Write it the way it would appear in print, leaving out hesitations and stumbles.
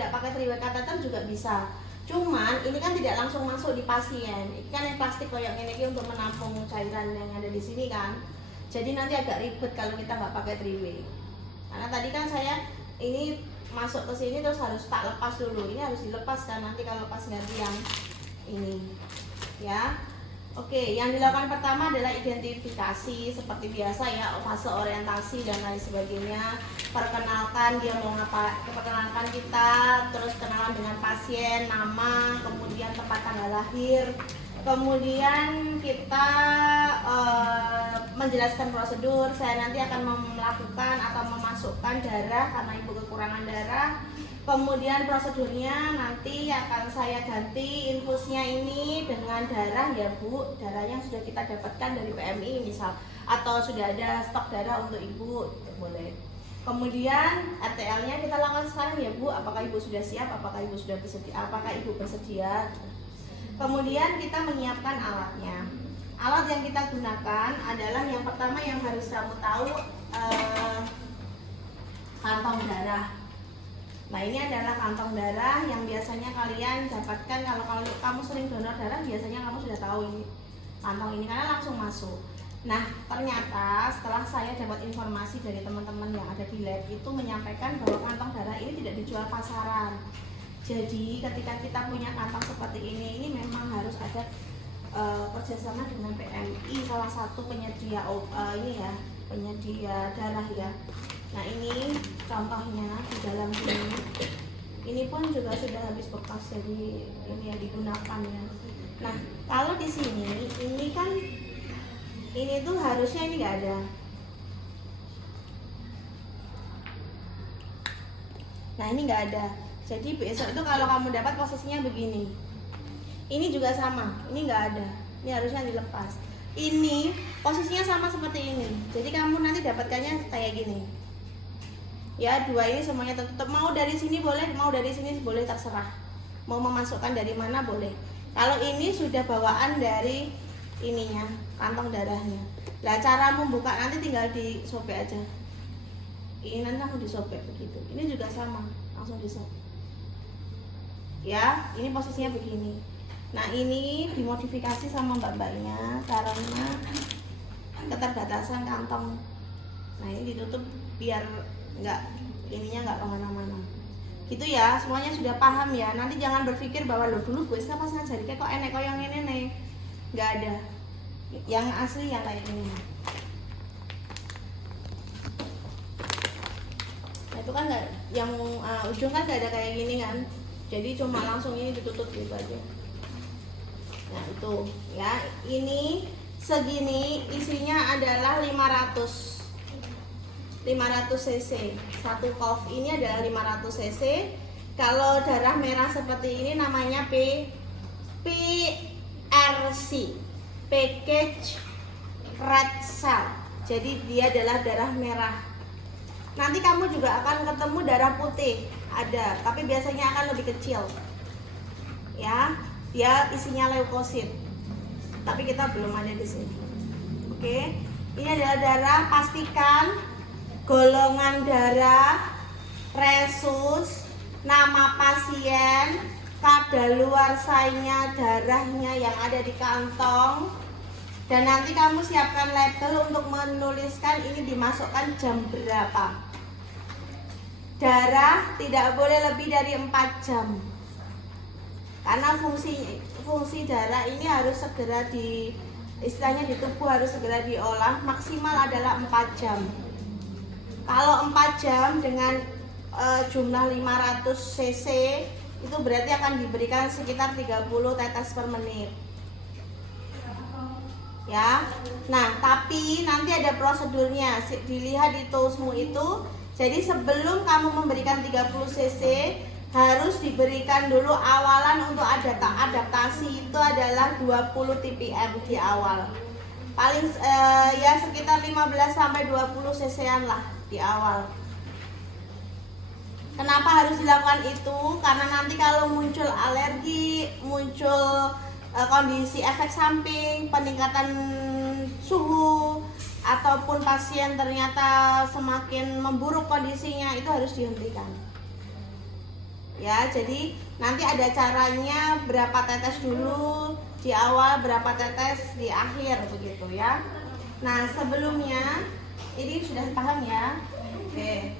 tidak pakai 3-way catheter juga bisa. Cuman ini kan tidak langsung masuk di pasien. Ini kan yang plastik kayak ini untuk menampung cairan yang ada di sini kan. Jadi nanti agak ribet kalau kita nggak pakai 3-way. Karena tadi kan saya ini masuk ke sini terus harus tak lepas dulu. Ini harus dilepas kan nanti kalau pas ganti yang ini. Ya. Oke, yang dilakukan pertama adalah identifikasi seperti biasa ya, fase orientasi dan lain sebagainya. Perkenalkan dia mau ngapa, perkenalkan kita, terus kenalan dengan pasien, nama, kemudian tempat tanggal lahir. Kemudian kita menjelaskan prosedur. Saya nanti akan melakukan atau memasukkan darah karena ibu kekurangan darah. Kemudian prosedurnya nanti akan saya ganti infusnya ini dengan darah ya Bu, darah yang sudah kita dapatkan dari PMI misal, atau sudah ada stok darah untuk ibu, boleh. Kemudian RTL-nya kita lakukan sekarang ya Bu, apakah ibu sudah siap, apakah ibu sudah bersedia, apakah ibu bersedia. Kemudian kita menyiapkan alatnya. Alat yang kita gunakan adalah yang pertama yang harus kamu tahu, kantong darah. Nah ini adalah kantong darah yang biasanya kalian dapatkan kalau kamu sering donor darah, biasanya kamu sudah tahu ini kantong ini karena langsung masuk. Nah ternyata setelah saya dapat informasi dari teman-teman yang ada di lab itu menyampaikan bahwa kantong darah ini tidak dijual pasaran. Jadi ketika kita punya kantong seperti ini memang harus ada kerjasama dengan PMI, salah satu penyedia ini ya, penyedia darah ya. Nah ini contohnya di dalam sini. Ini pun juga sudah habis bekas, jadi ini yang digunakan ya. Nah kalau di sini ini kan ini tuh harusnya ini nggak ada. Nah ini nggak ada. Jadi besok itu kalau kamu dapat posisinya begini. Ini juga sama. Ini nggak ada. Ini harusnya dilepas. Ini posisinya sama seperti ini. Jadi kamu nanti dapatkannya kayak gini. Ya dua ini semuanya tertutup, mau dari sini boleh, mau dari sini boleh, terserah mau memasukkan dari mana boleh. Kalau ini sudah bawaan dari ininya, kantong darahnya. Nah cara membuka nanti tinggal disobek aja. Ini nanti langsung disobek begitu. Ini juga sama, langsung disobek. Ya ini posisinya begini. Nah ini dimodifikasi sama mbak-mbaknya karena keterbatasan kantong. Nah ini ditutup biar ininya nggak kemana-mana gitu ya. Semuanya sudah paham ya. Nanti jangan berpikir bahwa lo dulu gue pas ngajari kayak kok enek kok yang ini nih, nggak ada. Yang asli yang kayak ini. Nah itu kan nggak, yang ujung kan nggak ada kayak gini kan, jadi cuma langsung ini ditutup gitu aja. Nah itu ya, ini segini isinya adalah 500 cc. Satu cup ini adalah 500 cc. Kalau darah merah seperti ini namanya PRC, package red cell. Jadi dia adalah darah merah. Nanti kamu juga akan ketemu darah putih, ada, tapi biasanya akan lebih kecil. Ya, dia isinya leukosit. Tapi kita belum ada di sini. Oke. Ini adalah darah, pastikan golongan darah, resus, nama pasien, kadaluarsanya darahnya yang ada di kantong, dan nanti kamu siapkan label untuk menuliskan ini dimasukkan jam berapa. Darah tidak boleh lebih dari 4 jam karena fungsi darah ini harus segera istilahnya di tubuh harus segera diolah, maksimal adalah 4 jam. Kalau 4 jam dengan jumlah 500 cc itu berarti akan diberikan sekitar 30 tetes per menit. Ya. Nah, tapi nanti ada prosedurnya. Dilihat di tosmu itu. Jadi sebelum kamu memberikan 30 cc harus diberikan dulu awalan untuk adaptasi itu adalah 20 ppm di awal. Paling ya sekitar 15 sampai 20 cc-an lah di awal. Kenapa harus dilakukan itu? Karena nanti kalau muncul alergi, muncul kondisi efek samping, peningkatan suhu, ataupun pasien ternyata semakin memburuk kondisinya, itu harus dihentikan. Ya, jadi nanti ada caranya berapa tetes dulu di awal, berapa tetes di akhir begitu ya. Nah, sebelumnya ini sudah paham ya? Oke.